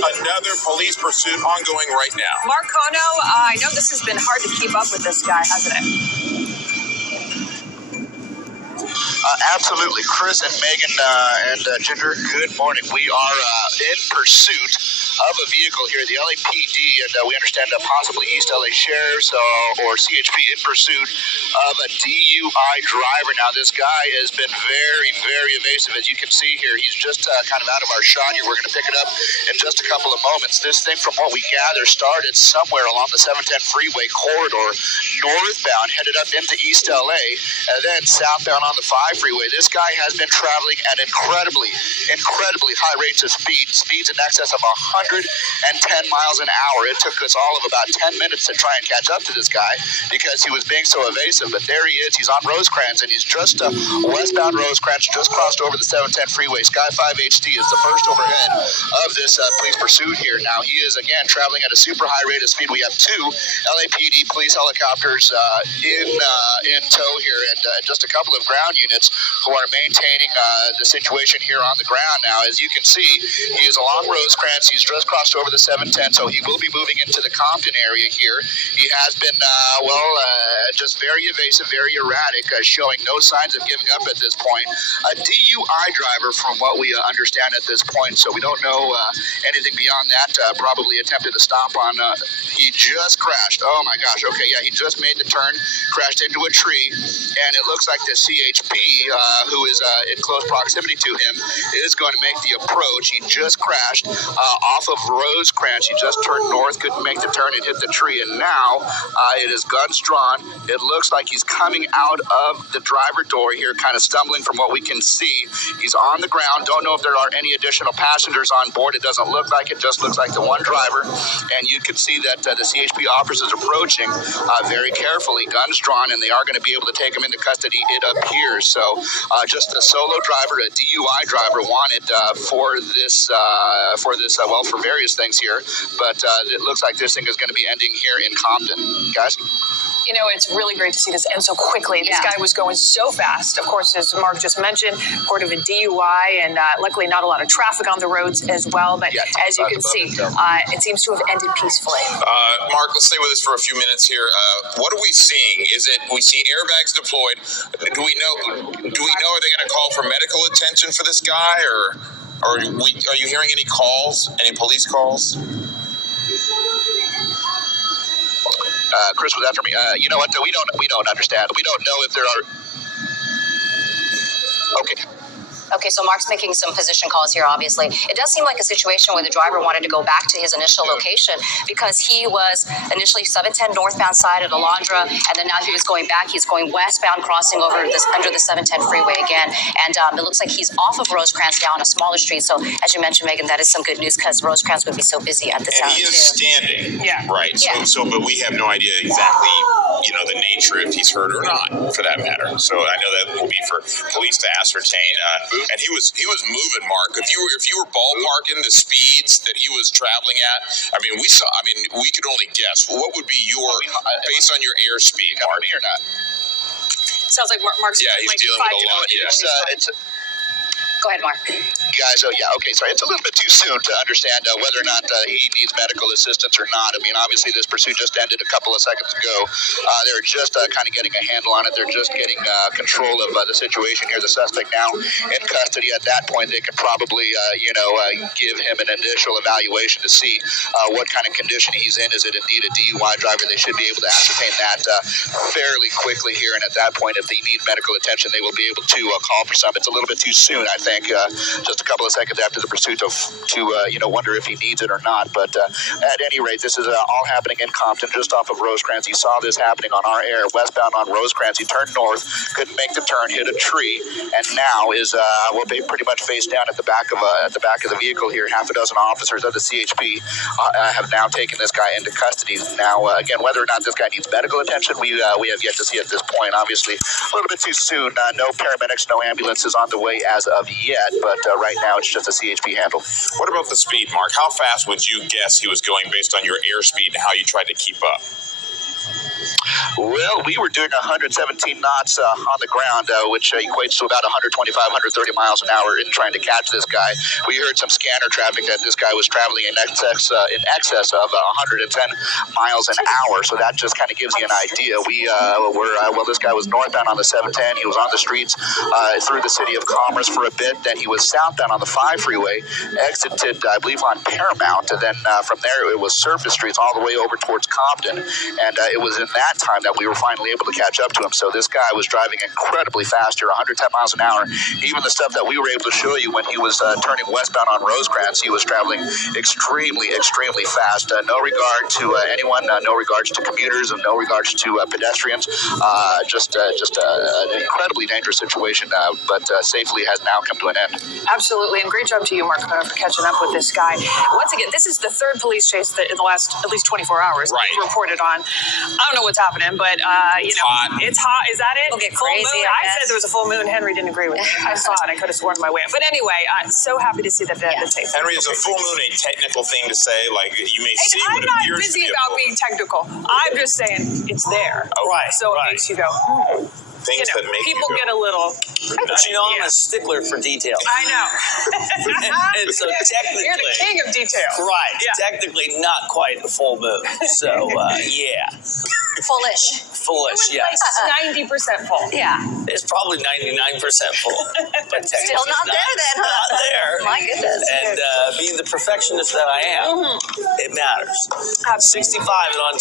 another police pursuit ongoing right now. Mark Kono, I know this has been hard to keep up with this guy, hasn't it? Absolutely. Chris and Megan and Ginger, good morning. We are in pursuit of a vehicle here, the LAPD, and we understand possibly East LA Sheriff's or CHP in pursuit of a DUI driver. Now, this guy has been very, very evasive, as you can see here. He's just kind of out of our shot here. We're going to pick it up in just a couple of moments. This thing, from what we gather, started somewhere along the 710 freeway corridor, northbound, headed up into East LA, and then southbound on the 5 freeway. This guy has been traveling at incredibly high rates of speeds in excess of 110 miles an hour. It took us all of about 10 minutes to try and catch up to this guy because he was being so evasive. But there he is. He's on Rosecrans, and he's just westbound Rosecrans, just crossed over the 710 freeway. Sky 5 HD is the first overhead of this police pursuit here. Now, he is, again, traveling at a super high rate of speed. We have 2 LAPD police helicopters in tow here, and just a couple of ground units who are maintaining the situation here on the ground. Now, as you can see, he is along Rosecrans. He's just crossed over the 710, so he will be moving into the Compton area here. He has been, just very evasive, very erratic, showing no signs of giving up at this point. A DUI driver, from what we understand at this point, so we don't know anything beyond that. Probably attempted to stop on, he just crashed. Oh my gosh, okay, yeah, he just made the turn, crashed into a tree, and it looks like the CHP, who is in close proximity to him, is going to make the approach. He just crashed off of Rosecrans. He just turned north, couldn't make the turn, and hit the tree, and now it is guns drawn. It looks like he's coming out of the driver door here, kind of stumbling from what we can see. He's on the ground. Don't know if there are any additional passengers on board. It doesn't look like it. Just looks like the one driver, and you can see that the CHP officers approaching very carefully, guns drawn, and they are going to be able to take him into custody, it appears. So just a solo driver, a DUI driver, wanted for various things here, but it looks like this thing is going to be ending here in Compton. Guys? You know, it's really great to see this end so quickly. This guy was going so fast. Of course, as Mark just mentioned, part of a DUI, and luckily not a lot of traffic on the roads as well. But as you can see, it seems to have ended peacefully. Mark, let's stay with us for a few minutes here. What are we seeing? Is it we see airbags deployed? Do we know? Are they going to call for medical attention for this guy, or are you hearing any calls? Any police calls? Chris was after me. You know what? We don't understand. We don't know if there are. Okay, so Mark's making some position calls here, obviously. It does seem like a situation where the driver wanted to go back to his initial location because he was initially 710 northbound side at Alondra, and then now he was going back. He's going westbound, crossing over this under the 710 freeway again. And it looks like he's off of Rosecrans now on a smaller street. So as you mentioned, Megan, that is some good news because Rosecrans would be so busy at this hour, too. And he is standing. Yeah. Right. So, but we have no idea exactly, the nature, if he's hurt or not, for that matter. So I know that will be for police to ascertain. And he was moving, Mark. If you were ballparking the speeds that he was traveling at, we could only guess. What would be based on your airspeed, Mark? Or not? Sounds like Mark's he's dealing with a lot. It's Go ahead, Mark. Guys, okay, sorry. It's a little bit too soon to understand whether or not he needs medical assistance or not. I mean, obviously, this pursuit just ended a couple of seconds ago. They're just kind of getting a handle on it. They're just getting control of the situation here. The suspect now in custody. At that point, they could probably, give him an initial evaluation to see what kind of condition he's in. Is it indeed a DUI driver? They should be able to ascertain that fairly quickly here. And at that point, if they need medical attention, they will be able to call for some. It's a little bit too soon, I think. Just a couple of seconds after the pursuit to wonder if he needs it or not. But at any rate, this is all happening in Compton, just off of Rosecrans. You saw this happening on our air, westbound on Rosecrans. He turned north, couldn't make the turn, hit a tree, and now is pretty much face down at the back of the vehicle here. Half a dozen officers of the CHP have now taken this guy into custody. Now, again, whether or not this guy needs medical attention, we have yet to see at this point. Obviously, a little bit too soon. No paramedics, no ambulances on the way as of yet, but right now it's just a CHP handle. What about the speed, Mark? How fast would you guess he was going based on your airspeed and how you tried to keep up? Well, we were doing 117 knots on the ground, which equates to about 125, 130 miles an hour in trying to catch this guy. We heard some scanner traffic that this guy was traveling in excess of 110 miles an hour. So that just kind of gives you an idea. We this guy was northbound on the 710. He was on the streets through the city of Commerce for a bit. Then he was southbound on the 5 freeway, exited, I believe, on Paramount. And then from there, it was surface streets all the way over towards Compton. And it was in that time that we were finally able to catch up to him. So this guy was driving incredibly fast here, 110 miles an hour. Even the stuff that we were able to show you when he was turning westbound on Rosecrans, he was traveling extremely, extremely fast. No regard to anyone, no regards to commuters, and no regards to pedestrians. Just an incredibly dangerous situation, but safely has now come to an end. Absolutely, and great job to you, Mark, for catching up with this guy. Once again, this is the third police chase that in the last at least 24 hours Right. we've reported on. I don't know what's happening, but It's hot. It's hot. Is that it? It'll get full crazy, moon. I I guess. said there was a full moon. Henry didn't agree with me. I saw it. I could have sworn my way up. But anyway, so happy to see that the chase. Henry, is a full moon a technical thing to say? Like, you may see I'm what not appears to busy be a about full being technical. I'm just saying it's there. Right, So it right. makes you go, things that make people you go, get a little. But you know, I'm Yeah. a stickler for detail. I know. And so technically, You're the king of detail. right? Yeah. Technically, not quite a full moon. So yeah, Foolish. foolish. It Yes, was like 90% full. Yeah. it's probably 99% full, but technically Still not there then, huh? Not there. My goodness. And being the perfectionist that I am, it matters. 65 and on